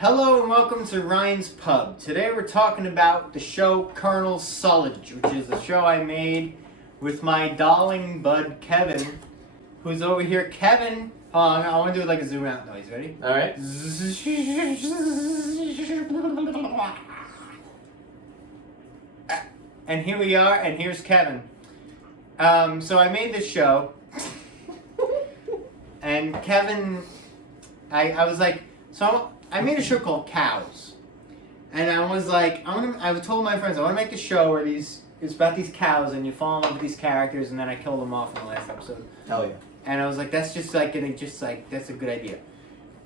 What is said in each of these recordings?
Hello and welcome to Ryan's Pub. Today we're talking about the show Colonel Sullage, which is a show I made with my darling bud Kevin, who's over here. Kevin, I want to do it like a zoom out noise. Ready? All right. And here we are, and here's Kevin. So I made this show, and Kevin, I was like, so I made a show called Cows, and I was like, I told my friends I want to make a show where it's about these cows, and you fall in love with these characters, and then I kill them off in the last episode. Hell yeah. And I was like, that's just like that's a good idea.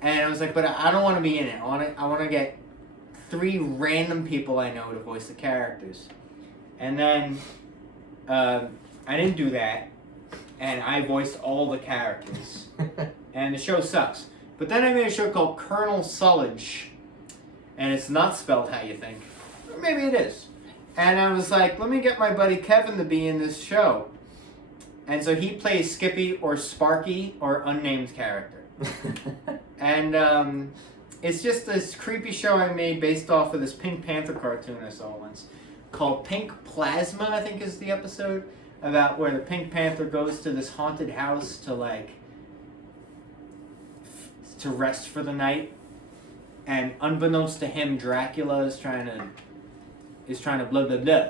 And I was like, but I don't want to be in it. I want to get 3 random people I know to voice the characters. And then I didn't do that, and I voiced all the characters. And the show sucks. But then I made a show called Colonel Sullage, and it's not spelled how you think. Or maybe it is. And I was like, let me get my buddy Kevin to be in this show. And so he plays Skippy or Sparky or unnamed character. And it's just this creepy show I made based off of this Pink Panther cartoon I saw once called Pink Plasma, I think is the episode, about where the Pink Panther goes to this haunted house to to rest for the night, and unbeknownst to him, Dracula is trying to blah blah blah,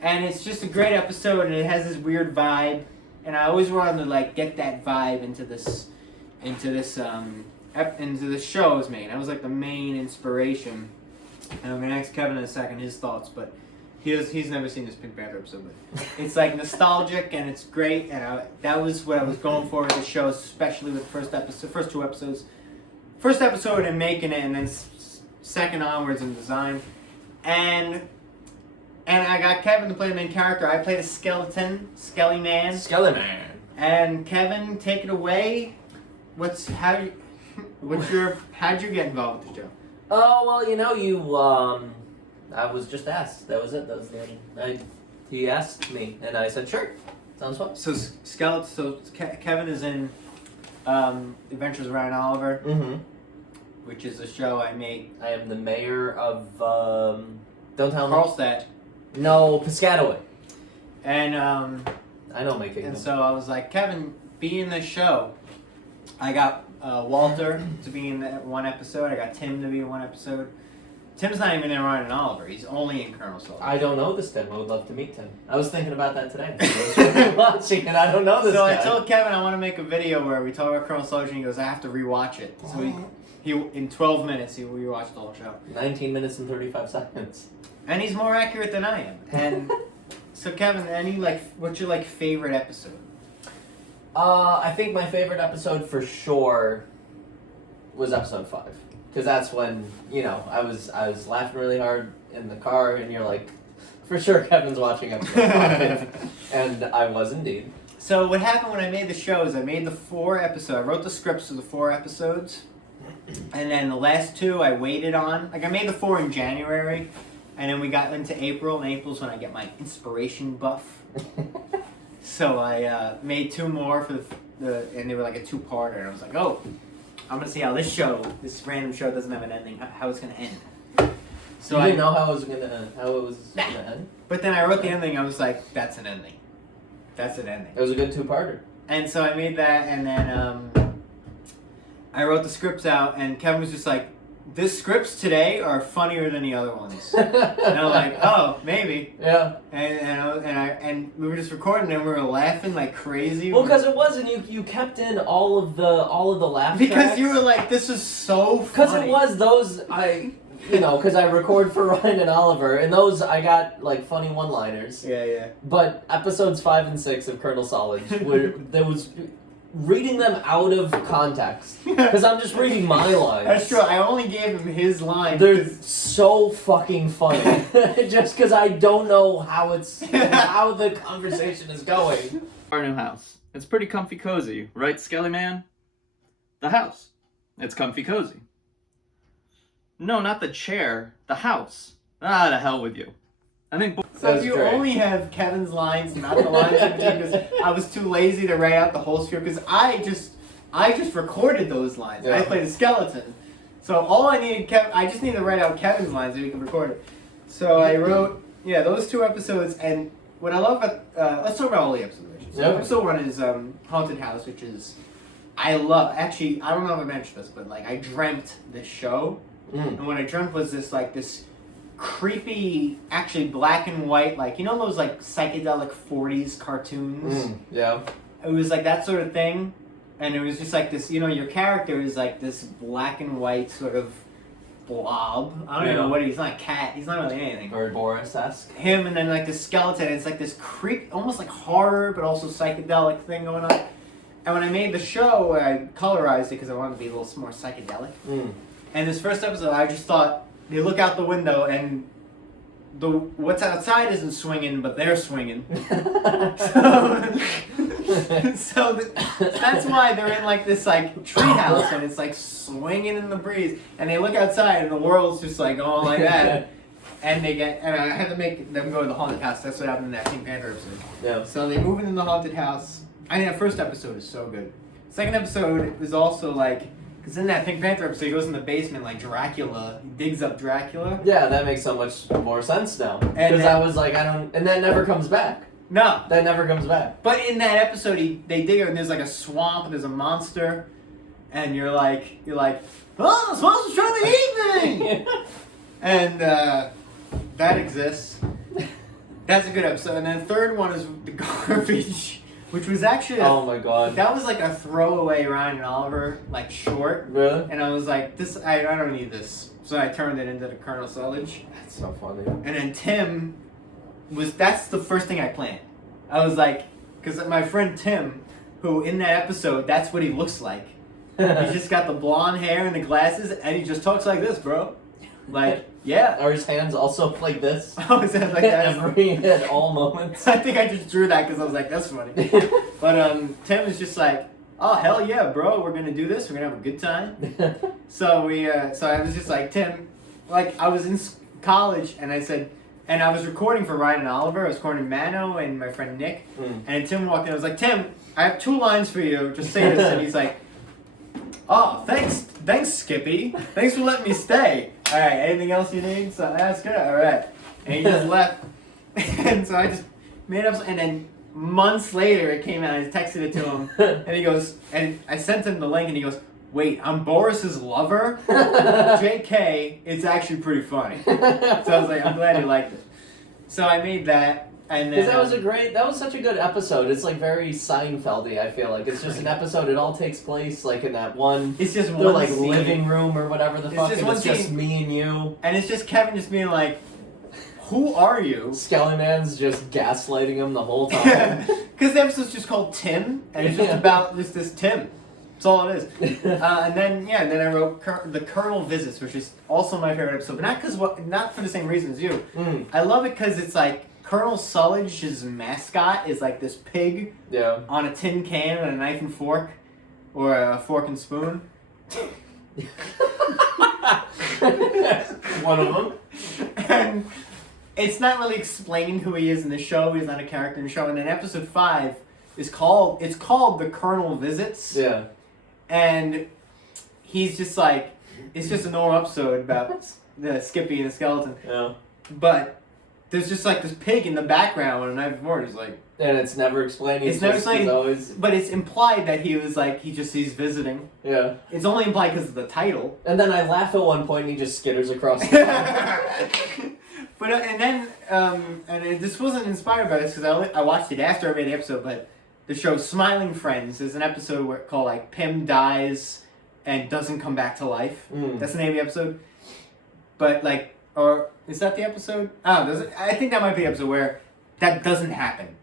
and it's just a great episode, and it has this weird vibe, and I always wanted to get that vibe into this show I was making. That was like the main inspiration, and I'm gonna ask Kevin in a second his thoughts, but he's never seen this Pink Panther episode, but it's like nostalgic and it's great, and that was what I was going for with the show, especially with the first 2 episodes. First episode in making it, and then second onwards in design, and I got Kevin to play the main character. I played a skeleton, Skelly Man. Skelly Man. And Kevin, take it away. How'd you get involved with the show? Oh well, I was just asked. That was it. That was the end. He asked me, and I said sure. Sounds fun. So Kevin is in Adventures of Ryan Oliver. Mm-hmm. Which is a show I make. I am the mayor of don't tell me. Carlstadt. No, Piscataway. And I know my kingdom. And so I was like, Kevin, be in this show. I got Walter to be in that one episode. I got Tim to be in one episode. Tim's not even in Ryan and Oliver. He's only in Colonel Sullage. I don't know this Tim. I would love to meet Tim. I was thinking about that today. I was watching it. I don't know this guy. So I told Kevin I want to make a video where we talk about Colonel Sullage, and he goes, I have to rewatch it. So he in 12 minutes, he rewatched the whole show. 19 minutes and 35 seconds. And he's more accurate than I am. And so Kevin, what's your favorite episode? I think my favorite episode for sure was episode 5. Because that's when, I was laughing really hard in the car, and you're like, for sure Kevin's watching episode 5. And I was indeed. So what happened when I made the show is I made the 4 episodes. I wrote the scripts for the 4 episodes. And then the last 2 I waited on. I made the 4 in January. And then we got into April. And April's when I get my inspiration buff. So I made 2 more for and they were like a 2-parter. And I was like, oh, I'm going to see how this random show doesn't have an ending, how it's going to end. So you didn't know how it was going to end? But then I wrote the ending, I was like, that's an ending. That's an ending. It was a good 2-parter. And so I made that, and then I wrote the scripts out, and Kevin was just like, the scripts today are funnier than the other ones. And I'm like, oh, maybe. Yeah. And we were just recording, and we were laughing like crazy. Well, because it was, and you kept in all of the laugh because tracks. You were like, this is so funny. Because it was those, because I record for Ryan and Oliver, and those I got funny one-liners. Yeah. But episodes 5 and 6 of Colonel Sullage, there was reading them out of context. Because I'm just reading my lines. That's true. I only gave him his lines. They're so fucking funny. Just because I don't know how the conversation is going. Our new house. It's pretty comfy cozy, right, Skelly Man? The house. It's comfy cozy. No, not the chair. The house. Ah, to hell with you. I think. So if you only have Kevin's lines, not the lines in between, because I was too lazy to write out the whole script, because I just recorded those lines. Yeah. I played a skeleton. So all I needed, I just needed to write out Kevin's lines so we could record it. So I wrote, those 2 episodes, and what I love about, let's talk about all the episodes. So episode 1 is Haunted House, which is, I love, actually, I don't know if I mentioned this, but like I dreamt this show, and what I dreamt was this creepy, actually black and white, like, you know those like psychedelic 40s cartoons? Yeah. It was like that sort of thing, and it was just like this, your character is like this black and white sort of blob. I don't even know what he's not a cat, he's not really anything. Or Boris-esque. Him, and then like the skeleton, it's like this almost like horror, but also psychedelic thing going on. And when I made the show, I colorized it because I wanted to be a little more psychedelic. And this first episode, I just thought, they look out the window and what's outside isn't swinging, but they're swinging. So that's why they're in like this like treehouse and it's like swinging in the breeze. And they look outside and the world's just like going like that. And I had to make them go to the haunted house. That's what happened in that Pink Panther episode. Yeah. So they move into the haunted house. I think that first episode is so good. Second episode was also like, because in that Pink Panther episode, he goes in the basement like Dracula. He digs up Dracula. Yeah, that makes so much more sense now. Because I was like, and that never comes back. No. That never comes back. But in that episode, they dig her and there's like a swamp and there's a monster. And you're like, oh, the monster's trying to eat me! And that exists. That's a good episode. And then the third one is the garbage. Which was actually oh my god. That was like a throwaway Ryan and Oliver like short. Really? And I was like, I don't need this. So I turned it into the Colonel Sullage. That's so funny. And then Tim that's the first thing I planned. I was like, because my friend Tim, who in that episode, that's what he looks like. He's just got the blonde hair and the glasses, and he just talks like this, bro. Like, yeah. Are his hands also like this? Oh, is that like that? At all moments. I think I just drew that because I was like, that's funny. But Tim is just like, oh, hell yeah, bro, we're going to do this. We're going to have a good time. So I was just like, Tim, like I was in college and I said, and I was recording for Ryan and Oliver. I was recording Mano and my friend Nick. And Tim walked in. I was like, Tim, I have 2 lines for you. Just say this. And he's like, oh, thanks, Skippy. Thanks for letting me stay. All right, anything else you need? So that's good. All right. And he just left. And so I just made up, and then months later it came out. I texted it to him, and he goes, and I sent him the link, and he goes, wait, I'm Boris's lover? JK, it's actually pretty funny. So I was like, I'm glad you liked it. So I made that. Because that was such a good episode. It's like very Seinfeldy, I feel like. It's just an episode, it all takes place like in that one, it's just their one like scene. living room or whatever the fuck, just and it's just me and you. And it's just Kevin just being like, who are you? Skelly Man's just gaslighting him the whole time. Because the episode's just called Tim, and it's just about just this Tim. That's all it is. And then I wrote the Colonel Visits, which is also my favorite episode, but not for the same reason as you. I love it because it's like Colonel Sullage's mascot is like this pig on a tin can and a knife and fork, or a fork and spoon. One of them. And it's not really explaining who he is in the show. He's not a character in the show. And then episode 5 is called The Colonel Visits. Yeah. And he's just like, it's just a normal episode about the Skippy and the skeleton. Yeah. But there's just like this pig in the background and the night before. It's like, and it's never explained. It's never explained. Always... But it's implied that he was like, he's visiting. Yeah. It's only implied because of the title. And then I laugh at one point and he just skitters across the But this wasn't inspired by this because I watched it after I made the episode. But the show Smiling Friends, there's an episode called like Pim dies and doesn't come back to life. That's the name of the episode. But like, or is that the episode? Oh, I think that might be the episode where that doesn't happen.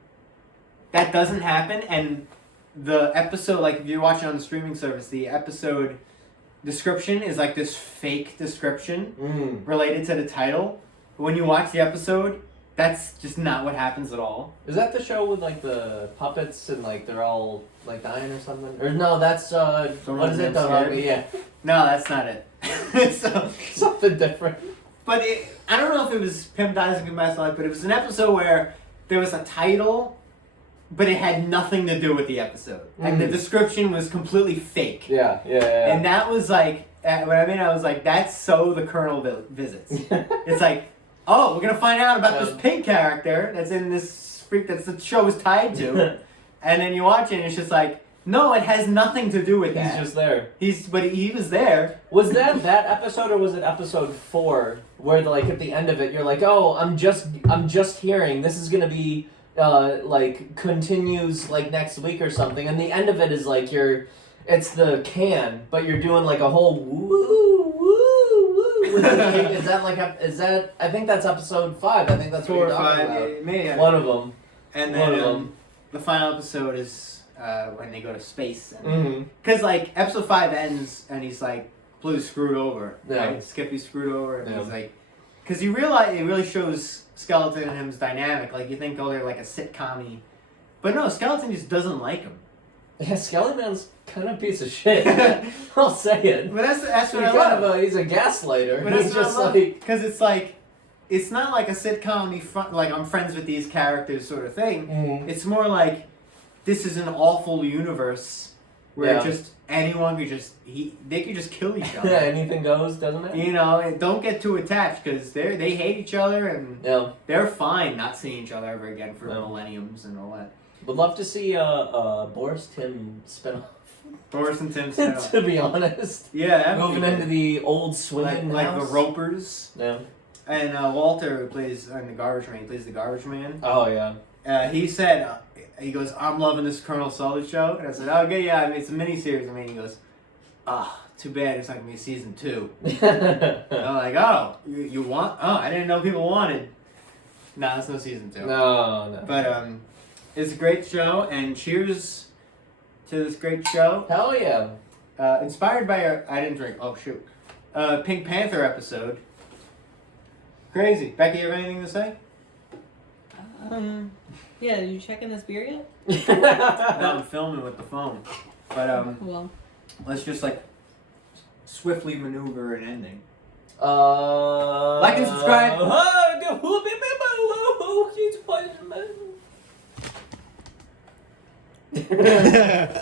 That doesn't happen, and the episode, like if you're watching on the streaming service, the episode description is like this fake description related to the title. But when you watch the episode, that's just not what happens at all. Is that the show with like the puppets and like they're all like dying or something? Or no, that's what is it? Yeah. No, that's not it. So, something different. But I don't know if it was Pim Dies and Come Back to Life, but it was an episode where there was a title, but it had nothing to do with the episode. Like the description was completely fake. Yeah. And that was like, When I mean, I was like, that's so the Colonel visits. It's like, oh, we're gonna find out about this pink character that's in this freak that the show is tied to, and then you watch it and it's just like, no, it has nothing to do with that. He's just there. But he was there. Was that episode or was it episode 4 where like at the end of it you're like, oh, I'm just hearing this is gonna be like continues like next week or something, and the end of it is like it's the can, but you're doing like a whole woo woo woo. Is that like I think that's episode 5. I think that's 4 what or you're talking 5. about. Maybe. One of them. And One then of them. the final episode is when they go to space. Mm-hmm. Because like episode 5 ends and he's like, Blue's screwed over. Yeah. Right? Skippy's screwed over. And Yeah. he's like, because you realize it really shows Skeleton and him's dynamic. Like you think, oh, they're like a sitcom-y. But no, Skeleton just doesn't like him. Yeah, Skellyman's kind of a piece of shit. I'll say it. But that's what I He's love. he's a gaslighter. But He's that's what just I love. like Because it's like, it's not like a sitcom, like I'm friends with these characters sort of thing. It's more like, this is an awful universe where just anyone could they could just kill each other. yeah, anything goes, doesn't it? You know, and don't get too attached because they hate each other and they're fine not seeing each other ever again for millenniums and all that. Would love to see Boris Tim spin-off. Boris and Tim spin-off. To be honest. Yeah, Moving into the old swinging like house. the Ropers. Yeah. And Walter, who plays in the Garbage Man, plays the Garbage Man. Oh yeah. He said, he goes, I'm loving this Colonel Sullage show. And I said, okay, yeah, I mean, it's a miniseries. I mean, he goes, too bad it's not going to be season 2. And I'm like, oh, you want? Oh, I didn't know people wanted. No, it's no season 2. No. But it's a great show, and cheers to this great show. Hell yeah. Inspired by I didn't drink. Oh, shoot. Pink Panther episode. Crazy. Becky, you have anything to say? Yeah, are you checking this beer yet? No, I'm filming with the phone. But Well, let's just like swiftly maneuver an ending. Like and subscribe. He's